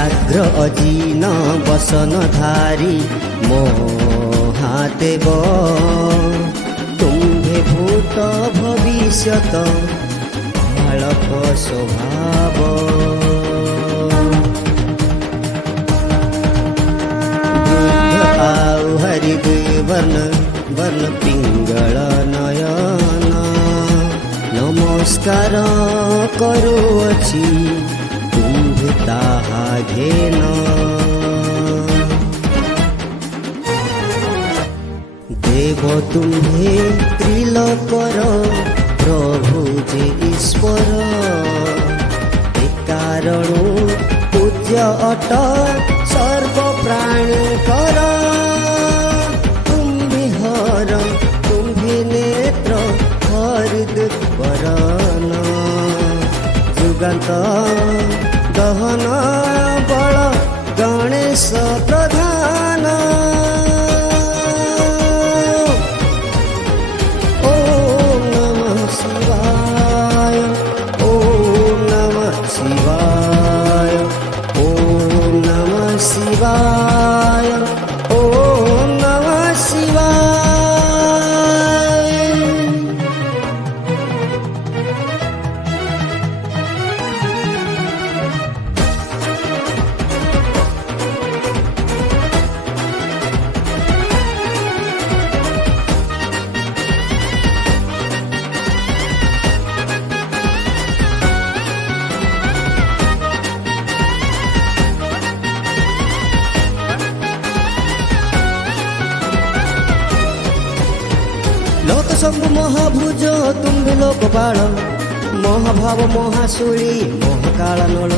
व्याघ्र अजीन बसनधारी महादेव तुम्भे भूत भविष्यत बालक स्वभाव आउ हरि वर्ण वर्ण पिंगल नयन नमस्कार करुअछि तुम्भे ताहा घेन देव तुम्भे त्रिलोकर प्रभु जे ईश्वर ए कारणु पूज्य अट सर्व प्राणी कर तुम्भे हर तुम्भे नेत्र हरिद वरन जुगंत दहन बल गणेश प्रधान ओम नमः शिवाय ओम नमः शिवाय ओम नमः शिवाय ओम नमः शिवाय। लोक शंभु महाभुज तुम्भे लोकपाल महाभाव महाशूली महाकाल नल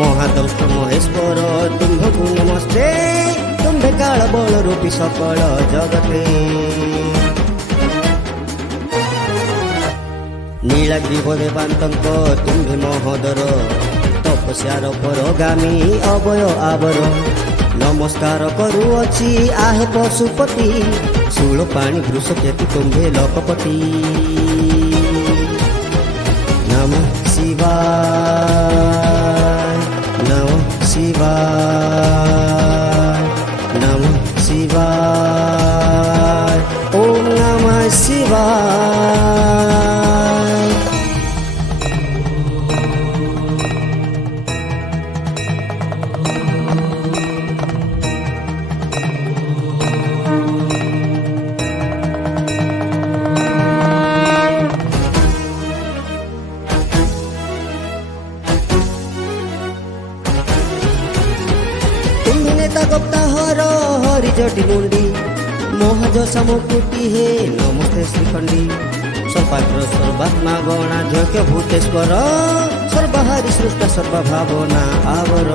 महादंष्ट महेश्वर तुम्भकु नमस्ते तुम्भे काल बल रूपी सकल जगते नीलाद्रिव देवांतक तुम्भे महोदर तपस्यार परगामी अभय आवर नमस्कार करुअछि आहे पशुपति शूल पाणी वृष केतु तुम्भे लोकपति नमः शिवाय नमः शिवाय नमः शिवाय ओम नमः शिवाय। गुप्ता हर हरि जटी मुंडी मोहज समुकुटी हे नमस्ते श्रीखंडी सर्वाग्र सर्वात्मा गणाध्यक्ष भूतेश्वर सर्वहरि सृष्ट सर्वभावना आवर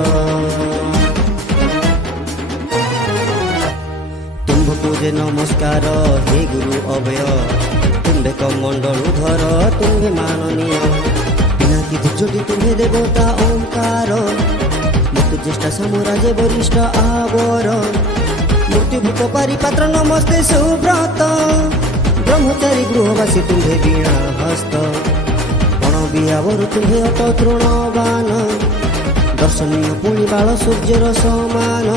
तुम्भ पूजे नमस्कार हे गुरु अभय तुम्भे कमंडलु धर तुम्भे माननीय पिनाकी दिज्जोटी तुम्भे देवता ओंकार ज्येष्ठ साम्राज्य वरिष्ठ आवर मृत्युभूत पारिपात्र नमस्ते सुव्रत ब्रह्मचारी गृहवासी तुम्भे वीणा हस्त गण बियावर तुम्भे अट तृणवान दर्शनीय पुणी बाल सूर्यर समान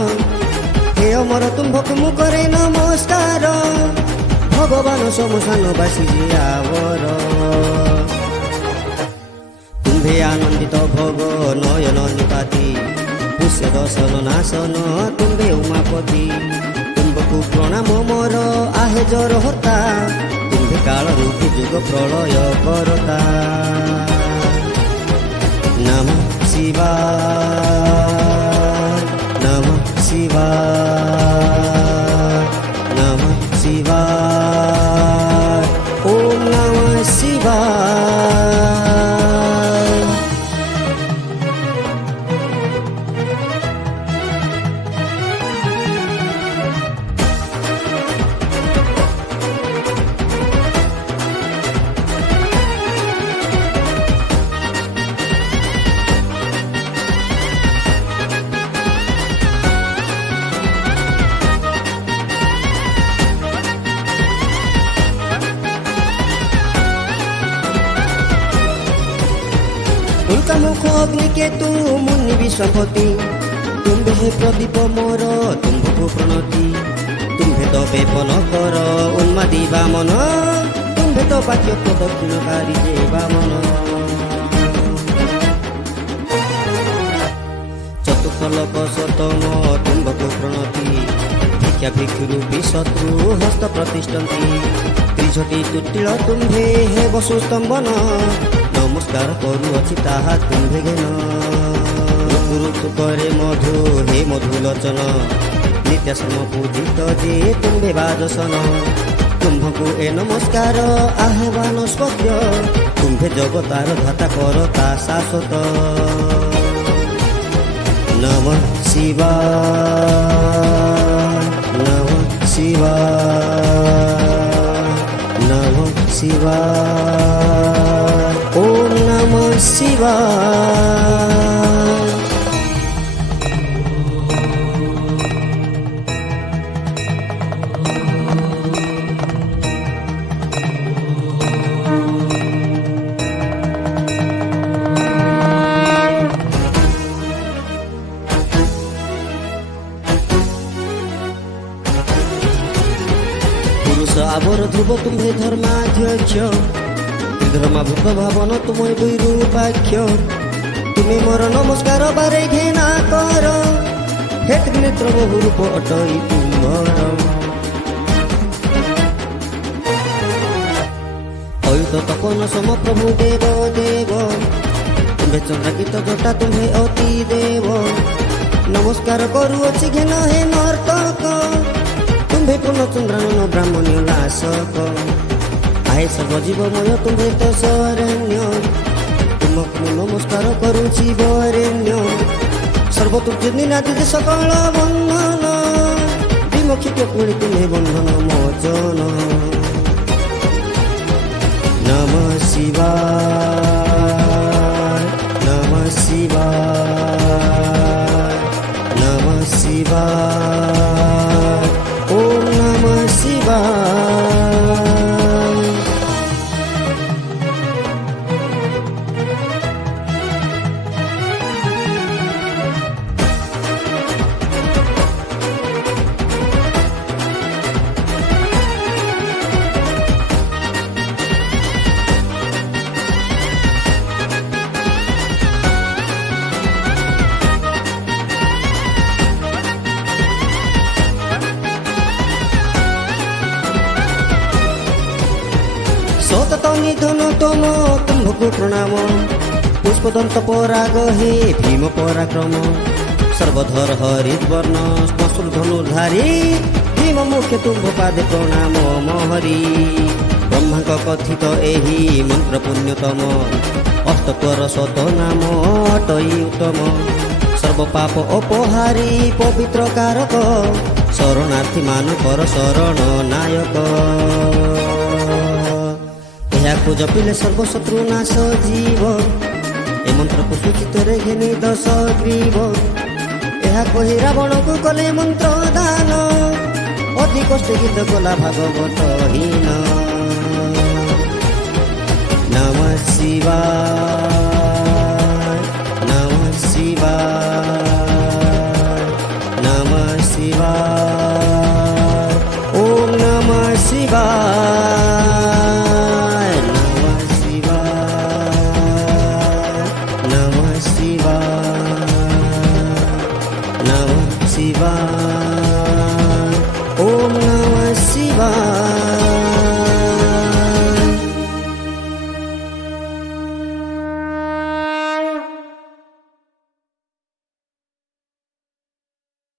हे अमर तुम्भकु मु करे नमस्कार भगवान समसान बासी जियावर तुम्भे आनंदित भोग नयन निपाती पुष्य दर्शन नाशन तुम्भे उमापति तुम्भकु प्रणाम मोर आहे जर हता तुम्भे काल रूपी जुग प्रलय करता नमः शिवाय नमः शिवाय नमः शिवाय ओम नमः शिवाय। उनका मुख अग्नि केतु मुनि विश्वपति तुम्भे हे प्रदीप मोर तुम्भको प्रणति तुम्भे तो बेपन कर उन्मादी बामन तुम्भे तो वाक्य प्रदक्षिणकारी जे बामन चतुर्थलोक सतम तुम्भको प्रणति भिक्षा भिक्षुरूपी शत्रु हस्त प्रतिष्ठन्ति त्रिझटी तुटिल तुम्भे हे वसुस्तंभन नमस्कार करुअछि ताहा तुम्भे घेन ऋतु करे मधु हे मधुलोचन नित्य श्रम पूजित जे तुम्भे बाजसन तुम्भको ए नमस्कार आह्वान स्वप्य तुम्भे जगतार धाता करता शाश्वत नमः शिवाय नमः शिवाय नमः शिवाय ओम नमः शिवाय। पुरुष आवर ध्रुव तुम्भे धर्माध्यक्ष धर्माभूत भावन तुम्हें विरूपाक्ष तुम्हें मोर नमस्कार बारे घेना कर हे त्रिनेत्र बहुरूप अटई तुम्हार अयुत तपन सम प्रभु देव देव तुम्भे चंद्राकित जटा तुम्भे अति देव नमस्कार करुअछि घेन हे नर्तक तुम्भे पूर्णचंद्रानन ब्राह्मण्य लासक आए सर्वजीवमय तुम्भे तो शरण्य तुमको नमस्कार करुछि वरेण्य सर्वतुल्य निनादित सकल बंधन विमुखी पुणी तुम्हें बंधन मोचन नमः शिवाय नमः शिवाय नमः शिवाय ओम नमः शिवाय। सतत निधन तम तुम्भको प्रणाम पुष्पदंत पराग हे भीम पराक्रम सर्वधर हरिवर्ण श्मश्रु धनुर्धारी भीम मुख्य तुम्भ पादे प्रणाम महरी ब्रह्मांक कथित एहि मंत्र पुण्यतम अष्टकर शत नाम अटई उत्तम सर्व पाप अपहारी पवित्र कारक शरणार्थी मानकर शरण नायक याको जपिले सर्वशत्रु नाश जीव ए मंत्र को सूचित रे घेनी 10 ग्रीव यह कही रावण को कले मंत्र दान अति कष्ट गीत कला भागवत हीन नमः शिवाय नमः शिवाय नमः शिवाय ओम नमः शिवाय नमः शिवाय